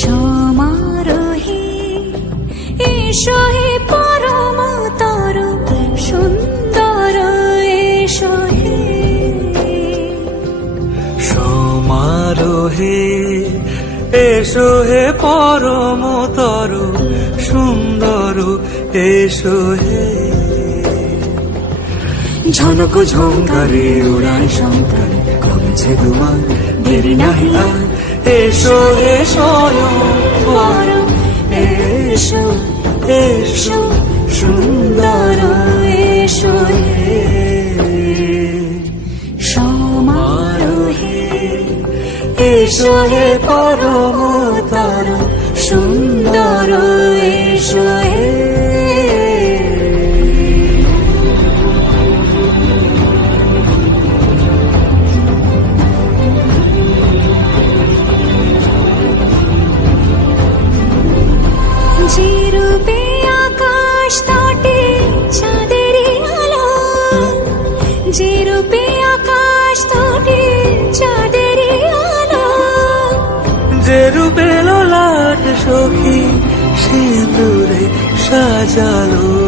সমারোহে এসো হে পরমতর সুন্দর এসো হে। সমারোহে এসো হে পরমতর সুন্দর এসো হে। ঝনক ঝঙ্কারে উড়ায় শঙ্কর কমেছে দুয়ার দেরি নাহি আর। এসো হে স্বয়ং বর এসো এসো সুন্দর এসো হে। সমারোহে এসো হে পরমতর সুন্দর এসো হে। যে রূপে আকাশ তটে চাঁদেরই আলো, যে রূপে আকাশ তটে চাঁদেরই আলো, যে রূপে ললাট সখী সিঁদুরে সাজালো।